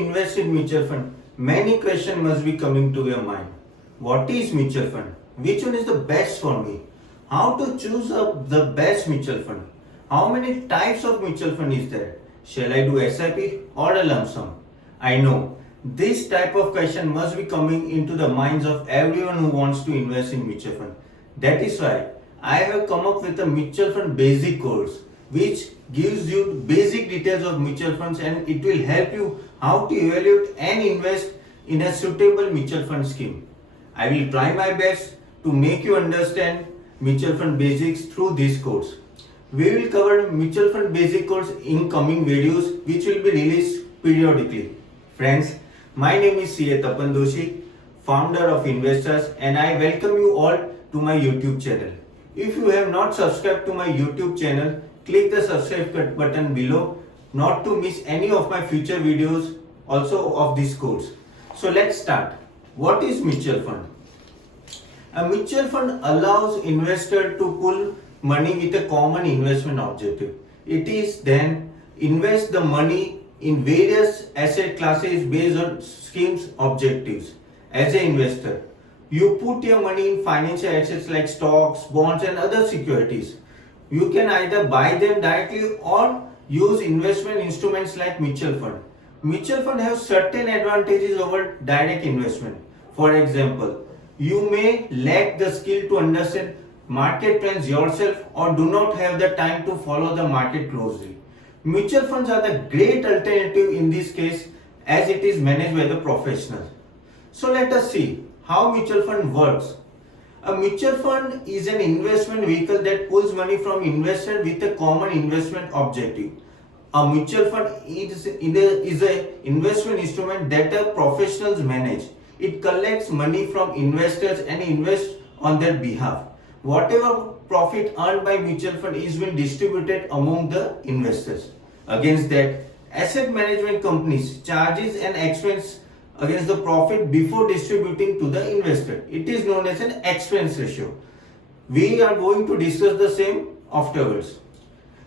invest in mutual fund, many questions must be coming to your mind. What is mutual fund? Which one is the best for me? How to choose the best mutual fund? How many types of mutual fund is there? Shall I do SIP or a lump sum? I know this type of question must be coming into the minds of everyone who wants to invest in mutual fund. That is why I have come up with a mutual fund basic course which gives you basic details of mutual funds, and it will help you how to evaluate and invest in a suitable mutual fund scheme. I will try my best to make you understand mutual fund basics through this course. We will cover mutual fund basic course in coming videos which will be released periodically. Friends, my name is Tapan Doshi, founder of Investors, and I welcome you all to my YouTube channel. If you have not subscribed to my YouTube channel, click the subscribe button below not to miss any of my future videos also of this course. So let's start. What is mutual fund? A mutual fund allows investor to pool money with a common investment objective. It is then invest the money in various asset classes based on schemes objectives. As an investor, you put your money in financial assets like stocks, bonds and other securities. You can either buy them directly or use investment instruments like mutual fund. Mutual fund have certain advantages over direct investment. For example, you may lack the skill to understand market trends yourself or do not have the time to follow the market closely. Mutual funds are the great alternative in this case as it is managed by the professionals. So let us see how mutual fund works. A mutual fund is an investment vehicle that pulls money from investors with a common investment objective. A mutual fund is an investment instrument that the professionals manage. It collects money from investors and invests on their behalf. Whatever profit earned by mutual fund is being distributed among the investors. Against that, asset management companies charges an expense against the profit before distributing to the investor. It is known as an expense ratio. We are going to discuss the same afterwards.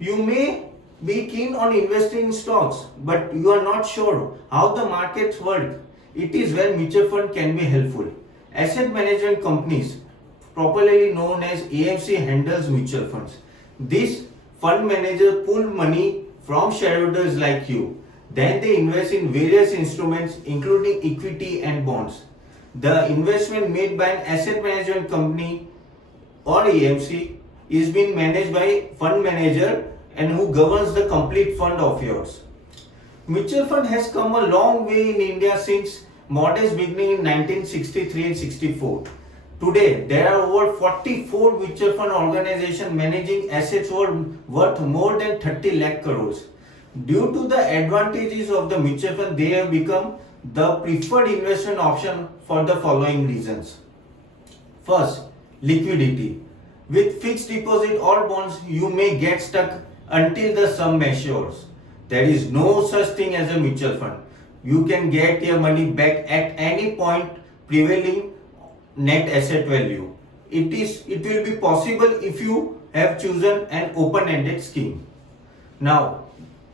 You may be keen on investing in stocks, but you are not sure how the markets work. It is where mutual fund can be helpful. Asset management companies, properly known as AMC, handles mutual funds. These fund managers pool money from shareholders like you. Then they invest in various instruments including equity and bonds. The investment made by an asset management company or AMC is being managed by fund manager and who governs the complete fund of yours. Mutual fund has come a long way in India since modest beginning in 1963 and 64. Today, there are over 44 mutual fund organizations managing assets worth more than 30 lakh crores. Due to the advantages of the mutual fund, they have become the preferred investment option for the following reasons. First, liquidity. With fixed deposit or bonds, you may get stuck until the sum matures. There is no such thing as a mutual fund. You can get your money back at any point prevailing net asset value. It will be possible if you have chosen an open-ended scheme. Now,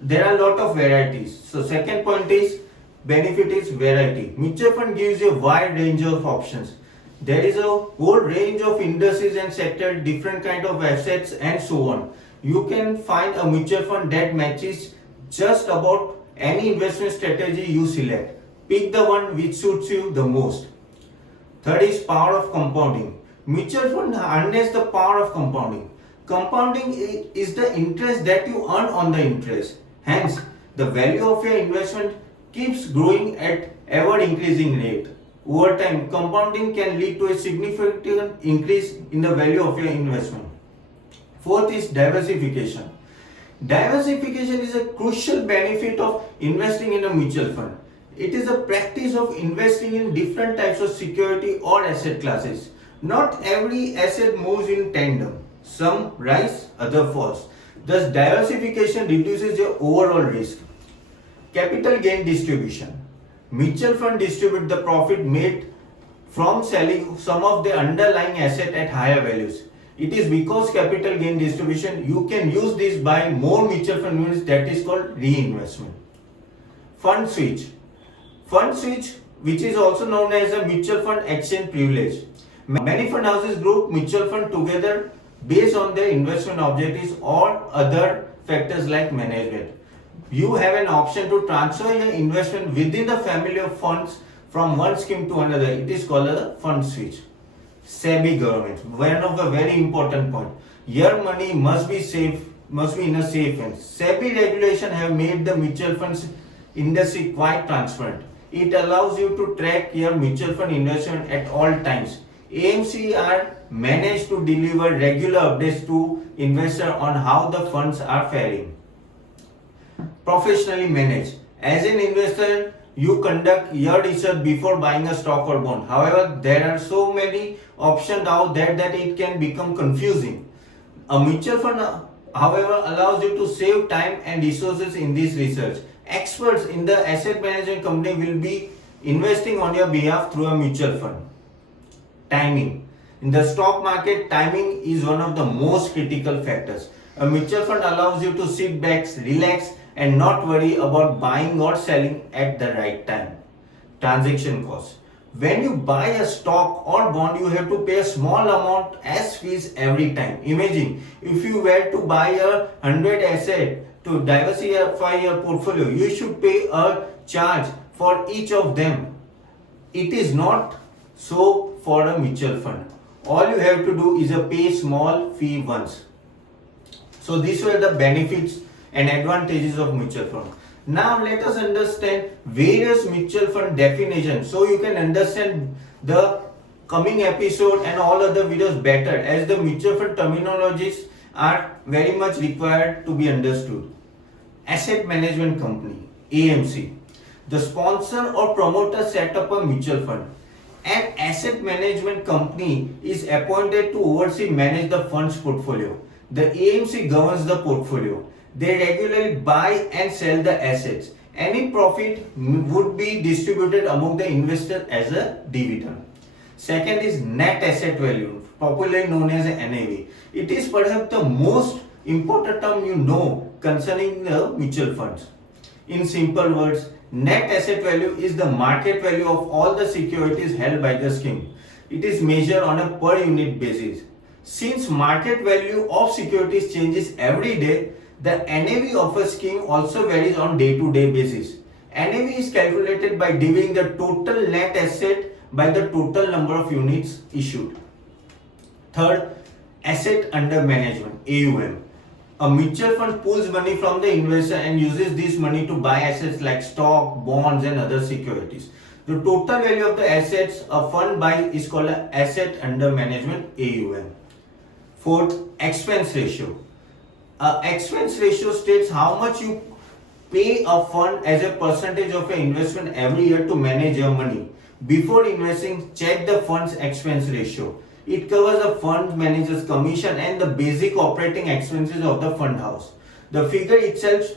there are a lot of varieties. So second point is benefit is variety. Mutual fund gives you a wide range of options. There is a whole range of industries and sectors, different kind of assets and so on. You can find a mutual fund that matches just about any investment strategy you select. Pick the one which suits you the most. Third is power of compounding. Mutual fund harness the power of compounding. Compounding is the interest that you earn on the interest. Hence, the value of your investment keeps growing at ever increasing rate. Over time, compounding can lead to a significant increase in the value of your investment. Fourth is diversification. Diversification is a crucial benefit of investing in a mutual fund. It is a practice of investing in different types of security or asset classes. Not every asset moves in tandem. Some rise, other falls. Thus, diversification reduces your overall risk. Capital gain distribution. Mutual fund distribute the profit made from selling some of the underlying asset at higher values. It is because capital gain distribution, you can use this by more mutual fund units, that is called reinvestment. Fund switch. Fund switch, which is also known as a mutual fund exchange privilege. Many fund houses group mutual fund together based on their investment objectives or other factors like management. You have an option to transfer your investment within the family of funds from one scheme to another. It is called a fund switch. SEBI government, one of the very important point. Your money must be safe, must be in a safe hands. SEBI regulation have made the mutual funds industry quite transparent. It allows you to track your mutual fund investment at all times. AMC are managed to deliver regular updates to investors on how the funds are faring. Professionally managed. As an investor, you conduct your research before buying a stock or bond. However, there are so many options out there that it can become confusing. A mutual fund, however, allows you to save time and resources in this research. Experts in the asset management company will be investing on your behalf through a mutual fund. Timing. In the stock market, timing is one of the most critical factors. A mutual fund allows you to sit back, relax, and not worry about buying or selling at the right time. Transaction cost. When you buy a stock or bond, you have to pay a small amount as fees every time. Imagine if you were to buy a 100 asset to diversify your portfolio, you should pay a charge for each of them. It is not so for a mutual fund. All you have to do is pay small fee once. So these were the benefits and advantages of mutual fund. Now let us understand various mutual fund definitions so you can understand the coming episode and all other videos better, as the mutual fund terminologies are very much required to be understood. Asset management company, AMC. The sponsor or promoter set up a mutual fund. An asset management company is appointed to oversee manage the fund's portfolio. The AMC governs the portfolio. They regularly buy and sell the assets. Any profit would be distributed among the investors as a dividend. Second is net asset value, popularly known as NAV. It is perhaps the most important term you know concerning the mutual funds. In simple words, net asset value is the market value of all the securities held by the scheme. It is measured on a per unit basis. Since market value of securities changes every day, the NAV of a scheme also varies on day-to-day basis. NAV is calculated by dividing the total net asset by the total number of units issued. Third, asset under management, AUM. A mutual fund pulls money from the investor and uses this money to buy assets like stock, bonds and other securities. The total value of the assets a fund buys is called an asset under management, AUM. Fourth, expense ratio. Expense ratio states how much you pay a fund as a percentage of your investment every year to manage your money. Before investing, check the fund's expense ratio. It covers a fund manager's commission and the basic operating expenses of the fund house. The figure itself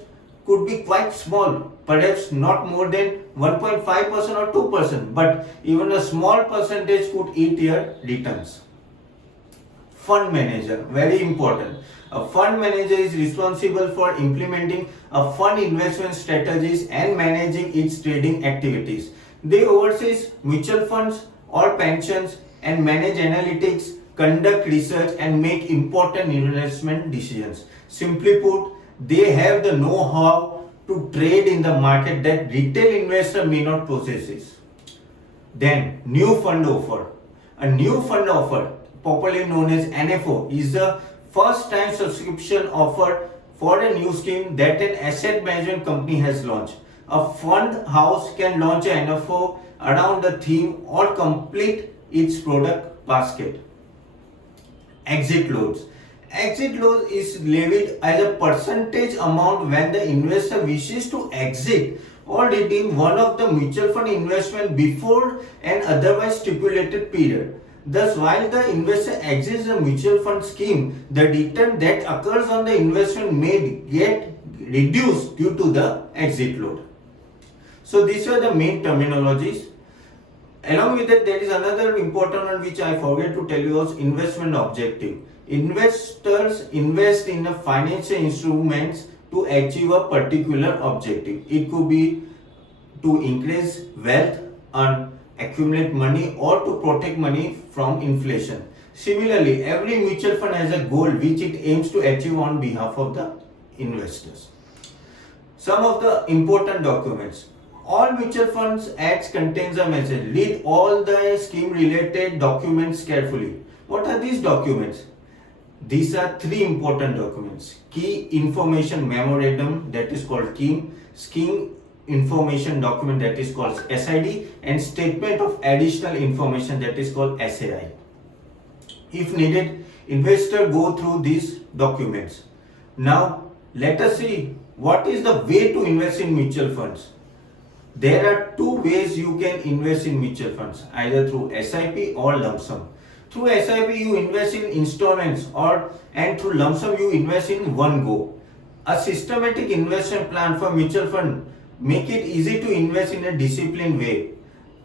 could be quite small, perhaps not more than 1.5% or 2%, but even a small percentage could eat your returns. Fund manager, very important. A fund manager is responsible for implementing a fund investment strategies and managing its trading activities. They oversee mutual funds or pensions and manage analytics, conduct research and make important investment decisions. Simply put, they have the know-how to trade in the market that retail investor may not possess. Then, new fund offer. A new fund offer, popularly known as NFO, is the first time subscription offer for a new scheme that an asset management company has launched. A fund house can launch an NFO around the theme or complete its product basket. Exit loads. Exit load is levied as a percentage amount when the investor wishes to exit or redeem one of the mutual fund investment before an otherwise stipulated period. Thus, while the investor exits the mutual fund scheme, the return that occurs on the investment may get reduced due to the exit load. So these were the main terminologies. Along with that, there is another important one which I forget to tell you was investment objective. Investors invest in financial instruments to achieve a particular objective. It could be to increase wealth, earn, accumulate money, or to protect money from inflation. Similarly, every mutual fund has a goal which it aims to achieve on behalf of the investors. Some of the important documents. All mutual funds acts contains a message. Read all the scheme related documents carefully. What are these documents? These are three important documents. Key information memorandum, that is called KIM, scheme information document, that is called SID, and statement of additional information, that is called SAI. If needed, investor go through these documents. Now let us see what is the way to invest in mutual funds. There are two ways you can invest in mutual funds, either through SIP or lump sum. Through SIP you invest in installments, and through lump sum you invest in one go. A systematic investment plan for mutual fund make it easy to invest in a disciplined way.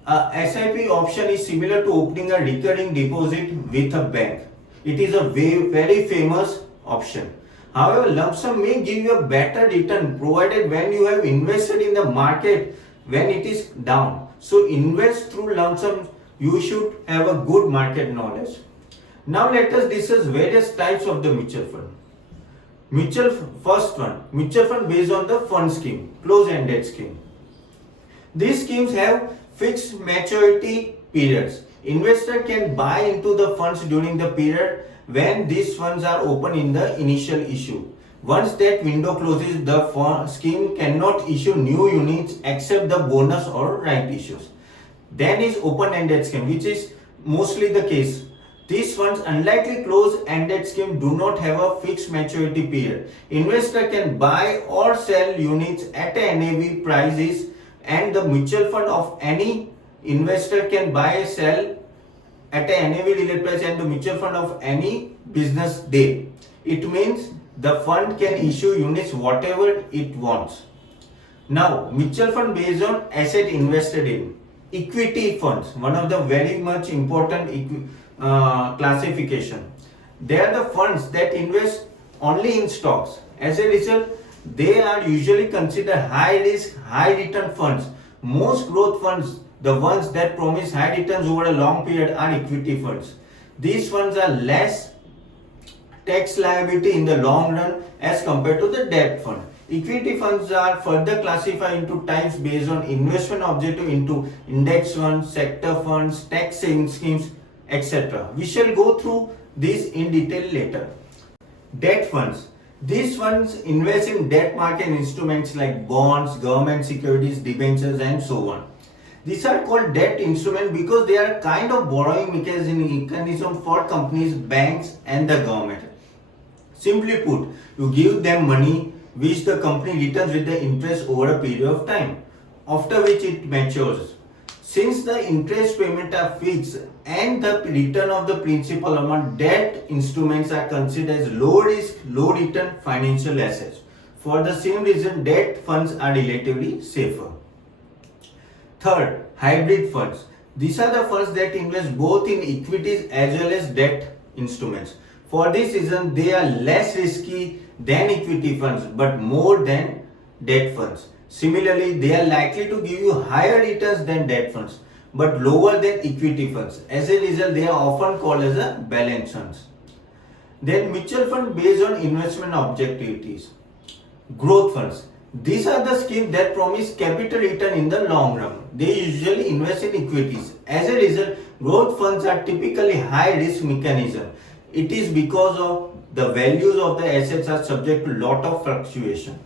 A SIP option is similar to opening a recurring deposit with a bank. It is a very famous option. However, lump sum may give you a better return provided when you have invested in the market when it is down. So invest through lump sum. You should have a good market knowledge. Now let us discuss various types of the mutual fund. First one, mutual fund based on the fund scheme, close-ended scheme. These schemes have fixed maturity periods. Investor can buy into the funds during the period when these funds are open in the initial issue. Once that window closes, the scheme cannot issue new units except the bonus or right issues. Then is open-ended scheme, which is mostly the case. These funds, unlike closed-ended scheme, do not have a fixed maturity period. Investor can buy or sell units at a NAV prices, and the mutual fund of any investor can buy and sell at a NAV related price and the mutual fund of any business day. It means the fund can issue units whatever it wants. Now, mutual fund based on asset invested in. Equity funds, one of the very much important classification. They are the funds that invest only in stocks. As a result, they are usually considered high risk, high return funds. Most growth funds, the ones that promise high returns over a long period, are equity funds. These funds are less tax liability in the long run as compared to the debt fund. Equity funds are further classified into types based on investment objective into index funds, sector funds, tax saving schemes, etc. We shall go through these in detail later. Debt funds. These funds invest in debt market instruments like bonds, government securities, debentures, and so on. These are called debt instruments because they are a kind of borrowing mechanism for companies, banks, and the government. Simply put, you give them money which the company returns with the interest over a period of time, after which it matures. Since the interest payments are fixed and the return of the principal amount, debt instruments are considered as low risk, low return financial assets. For the same reason, debt funds are relatively safer. Third, hybrid funds. These are the funds that invest both in equities as well as debt instruments. For this reason, they are less risky than equity funds but more than debt funds. Similarly, they are likely to give you higher returns than debt funds but lower than equity funds. As a result, they are often called as a balanced funds. Then mutual fund based on investment objectives. Growth funds. These are the schemes that promise capital return in the long run. They usually invest in equities. As a result, growth funds are typically high risk mechanism. It is because of the values of the assets are subject to lot of fluctuation.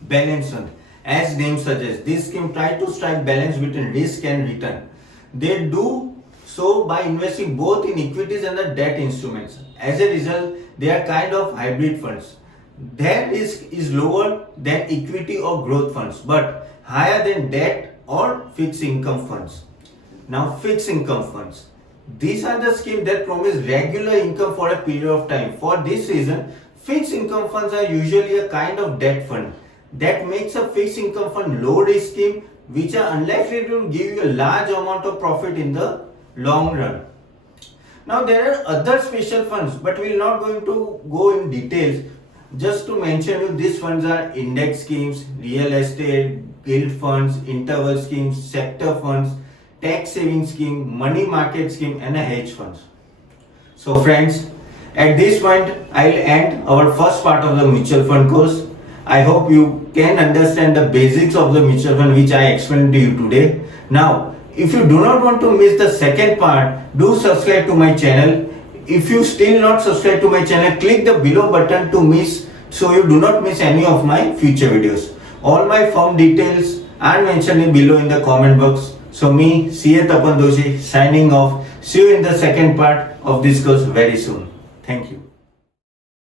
Balance fund. As name suggests, this scheme try to strike balance between risk and return. They do so by investing both in equities and the debt instruments. As a result, they are kind of hybrid funds. Their risk is lower than equity or growth funds but higher than debt or fixed income funds. Now, fixed income funds. These are the schemes that promise regular income for a period of time. For this reason, fixed income funds are usually a kind of debt fund. That makes a fixed income fund low risk scheme which are unlikely to give you a large amount of profit in the long run. Now there are other special funds but we are not going to go in details. Just to mention you, these funds are index schemes, real estate, guild funds, interval schemes, sector funds, tax saving scheme, money market scheme, and a hedge funds. So friends, at this point, I'll end our first part of the mutual fund course. I hope you can understand the basics of the mutual fund which I explained to you today. Now, if you do not want to miss the second part, do subscribe to my channel. If you still not subscribed to my channel, click the below button to miss, so you do not miss any of my future videos. All my firm details are mentioned below in the comment box. So me, CA Tapan Doshi, signing off. See you in the second part of this course very soon. Thank you.